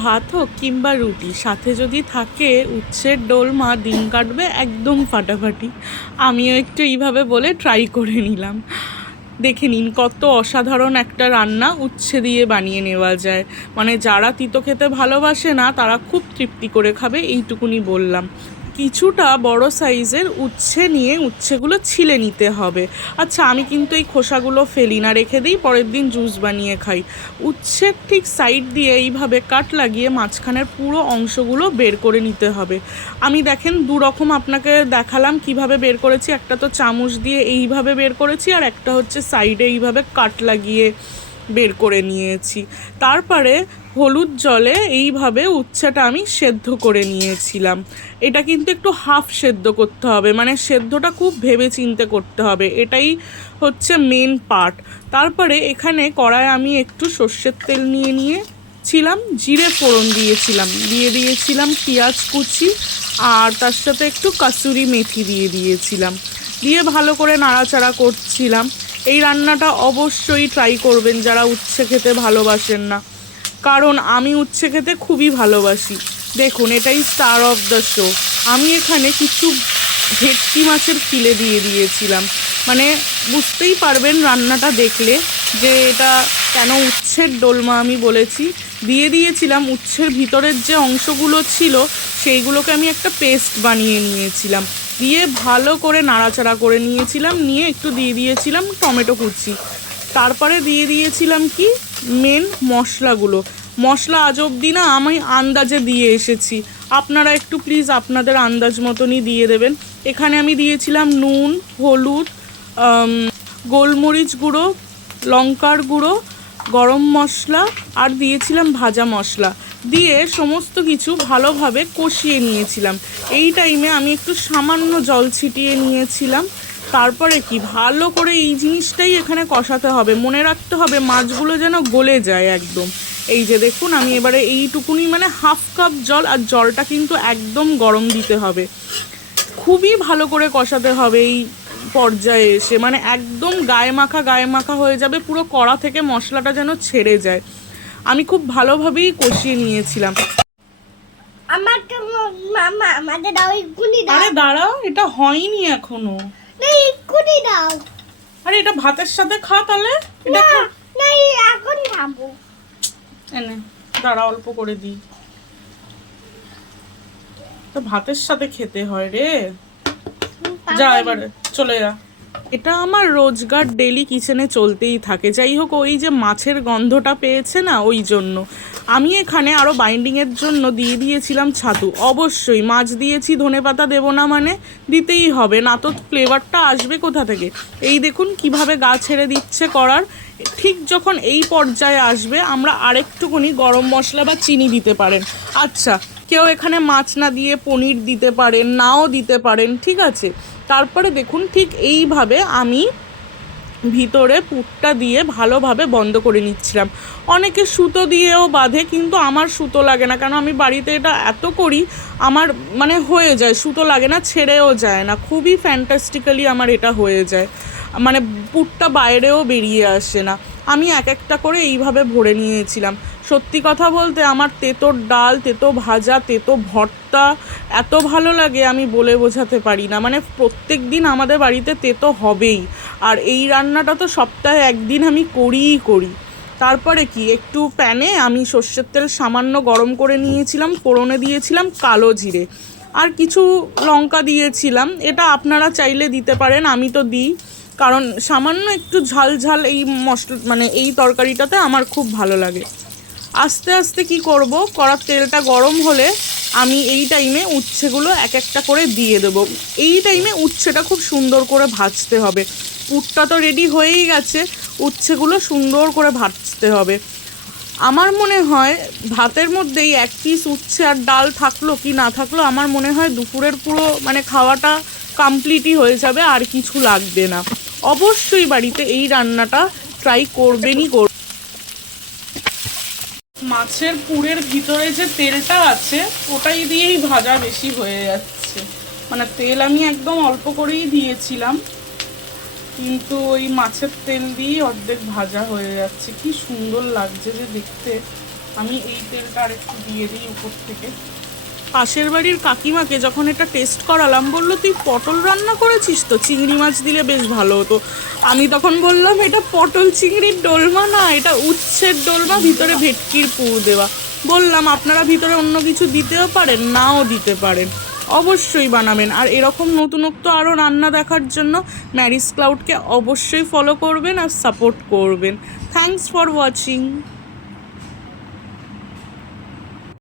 ভাত হোক কিংবা রুটি, সাথে যদি থাকে উচ্ছের ডোলমা, দিন কাটবে একদম ফাটাফাটি। আমিও একটু এইভাবে বলে ট্রাই করে নিলাম। দেখে নিন কত অসাধারণ একটা রান্না উচ্ছে দিয়ে বানিয়ে নেওয়া যায়। মানে যারা তিতো খেতে ভালোবাসে না তারা খুব তৃপ্তি করে খাবে, এইটুকুনি বললাম। কিছুটা বড় সাইজের উচ্ছে নিয়ে উচ্ছেগুলো ছিলে নিতে হবে। আচ্ছা, আমি কিন্তু এই খোসাগুলো ফেলি না, রেখে দিই, পরের দিন জুস বানিয়ে খাই। উচ্ছের ঠিক সাইড দিয়ে এইভাবে কাট লাগিয়ে মাঝখানের পুরো অংশগুলো বের করে নিতে হবে। আমি দেখেন দু রকম আপনাকে দেখালাম কিভাবে বের করেছি। একটা তো চামচ দিয়ে এইভাবে বের করেছি, আর একটা হচ্ছে সাইডে এইভাবে কাট লাগিয়ে বের করে নিয়েছি। তারপরে হলুদ জলে এইভাবে উচ্ছেটা আমি সেদ্ধ করে নিয়েছিলাম। এটা কিন্তু একটু হাফ সেদ্ধ করতে হবে, মানে সেদ্ধটা খুব ভেবে চিন্তে করতে হবে, এটাই হচ্ছে মেন পার্ট। তারপরে এখানে কড়ায় আমি একটু সর্ষের তেল নিয়েছিলাম, জিরে ফোড়ন দিয়েছিলাম পেঁয়াজ কুচি, আর তার সাথে একটু কাসুরি মেথি দিয়েছিলাম। দিয়ে ভালো করে নাড়াচাড়া করছিলাম। এই রান্নাটা অবশ্যই ট্রাই করবেন যারা উচ্ছে খেতে ভালোবাসেন না, কারণ আমি উচ্ছে খেতে খুবই ভালোবাসি। দেখুন, এটাই স্টার অফ দ্য শো। আমি এখানে কিছু ভেটকি মাছের ফিলে দিয়েছিলাম। মানে বুঝতেই পারবেন রান্নাটা দেখলে যে এটা কেন উচ্ছের ডোলমা আমি বলেছি। দিয়েছিলাম উচ্ছের ভিতরের যে অংশগুলো ছিল সেইগুলোকে আমি একটা পেস্ট বানিয়ে নিয়েছিলাম। দিয়ে ভালো করে নাড়াচাড়া করে নিয়েছিলাম, নিয়ে একটু দিয়েছিলাম টমেটো কুচি। তারপরে দিয়েছিলাম কি মেন মশলাগুলো। মশলা আজ অবধি না আমি আন্দাজে দিয়ে এসেছি, আপনারা একটু প্লিজ আপনাদের আন্দাজ মতনই দিয়ে দেবেন। এখানে আমি দিয়েছিলাম নুন, হলুদ, গোলমরিচ গুঁড়ো, লঙ্কার গুঁড়ো, গরম মশলা, আর দিয়েছিলাম ভাজা মশলা। দিয়ে সমস্ত কিছু ভালোভাবে কষিয়ে নিয়েছিলাম। এই টাইমে আমি একটু সামান্য জল ছিটিয়ে নিয়েছিলাম। তারপরে কি ভালো করে এই জিনিসটাই এখানে কষাতে হবে, মনে রাখতে হবে মাছগুলো যেন গলে যায় একদম। এই যে দেখুন, আমি এবারে এইটুকুনি মানে হাফ কাপ জল, আর জলটা কিন্তু একদম গরম দিতে হবে। খুবই ভালো করে কষাতে হবে এই পর্যায়ে এসে, মানে একদম গায়ে মাখা হয়ে যাবে, পুরো কড়া থেকে মশলাটা যেন ছেড়ে যায়। আমি খুব ভালোভাবেই কষিয়ে নিয়েছিলাম। আমাকে মামা আমাকে দাও, এক্ষুনি দাও। আরে দাঁড়াও, এটা হয়নি এখনো। না, এক্ষুনি দাও। আরে এটা ভাতের সাথে খা তাহলে। এটা না না, এখন খাবো। এনে দাঁড়া, অল্প করে দিই, তো ভাতের সাথে খেতে হয় রে। যা এবারে চলে যা। এটা আমার রোজগার ডেলি কিচেনে চলতেই থাকে। যাই হোক, ওই যে মাছের গন্ধটা পেয়েছে না, ওই জন্য আমি এখানে আরও বাইন্ডিংয়ের জন্য দিয়েছিলাম ছাতু। অবশ্যই মাছ দিয়েছি, ধনেপাতা দেবো না মানে দিতেই হবে, না তো ফ্লেভারটা আসবে কোথা থেকে। এই দেখুন কিভাবে গা ছেড়ে দিচ্ছে করার। ঠিক যখন এই পর্যায়ে আসবে আমরা আরেকটুকুনি গরম মশলা বা চিনি দিতে পারেন। আচ্ছা, কেউ এখানে মাছ না দিয়ে পনির দিতে পারেন, নাও দিতে পারেন, ঠিক আছে। তারপরে দেখুন ঠিক এইভাবে আমি ভিতরে পুরটা দিয়ে ভালোভাবে বন্ধ করে নিচ্ছিলাম। অনেকে সুতো দিয়েও বাঁধে, কিন্তু আমার সুতো লাগে না, কারণ আমি বাড়িতে এটা এত করি আমার মানে হয়ে যায়, সুতো লাগে না, ছেড়েও যায় না, খুবই ফ্যান্টাস্টিক্যালি আমার এটা হয়ে যায়, মানে পুরটা বাইরেও বেরিয়ে আসে না। আমি এক একটা করে এইভাবে ভরে নিয়েছিলাম। সত্যি কথা বলতে আমার তেঁতোর ডাল, তেঁতো ভাজা, তেঁতো ভর্তা এত ভালো লাগে আমি বলে বোঝাতে পারি না। মানে প্রত্যেক দিন আমাদের বাড়িতে তেঁতো হবেই, আর এই রান্নাটা তো সপ্তাহে একদিন আমি করিই করি। তারপরে কি একটু প্যানে আমি সর্ষের তেল সামান্য গরম করে নিয়েছিলাম, ফোড়নে দিয়েছিলাম কালো জিরে, আর কিছু লঙ্কা দিয়েছিলাম। এটা আপনারা চাইলে দিতে পারেন, আমি তো দিই, কারণ সামান্য একটু ঝাল ঝাল এই মশলা মানে এই তরকারিটাতে আমার খুব ভালো লাগে। আস্তে আস্তে কি করব, কড়ার তেলটা গরম হলে আমি এই টাইমে উচ্ছেগুলো এক একটা করে দিয়ে দেবো। এই টাইমে উচ্ছেটা খুব সুন্দর করে ভাজতে হবে। পুরটা তো রেডি হয়েই গেছে, উচ্ছেগুলো সুন্দর করে ভাজতে হবে। আমার মনে হয় ভাতের মধ্যেই এক পিস উচ্ছে আর ডাল থাকলো কি না থাকলো, আমার মনে হয় দুপুরের পুরো মানে খাওয়াটা কমপ্লিটই হয়ে যাবে, আর কিছু লাগবে না। অবশ্যই বাড়িতে এই রান্নাটা ট্রাই করবেনই। মাছের পুরের ভিতরে যে তেলটা আছে ওটাই দিয়েই ভাজা বেশি হয়ে যাচ্ছে, মানে তেল আমি একদম অল্প করেই দিয়েছিলাম, কিন্তু ওই মাছের তেল দিয়েই অর্ধেক ভাজা হয়ে যাচ্ছে। কি সুন্দর লাগছে যে দেখতে, আমি এই তেলটা আর একটু দিয়ে দিই উপর থেকে। পাশের বাড়ির কাকিমাকে যখন এটা টেস্ট করালাম, বললো তুই পটল রান্না করেছিস তো, চিংড়ি মাছ দিলে বেশ ভালো হতো। আমি তখন বললাম এটা পটল চিংড়ির ডোলমা না, এটা উচ্ছের ডোলমা, ভিতরে ভেটকির পুর দেওয়া। বললাম আপনারা ভিতরে অন্য কিছু দিতেও পারেন, নাও দিতে পারেন, অবশ্যই বানাবেন। আর এরকম নতুনত্ব আরও রান্না দেখার জন্য ম্যারিস ক্লাউডকে অবশ্যই ফলো করবেন আর সাপোর্ট করবেন। Thanks for watching.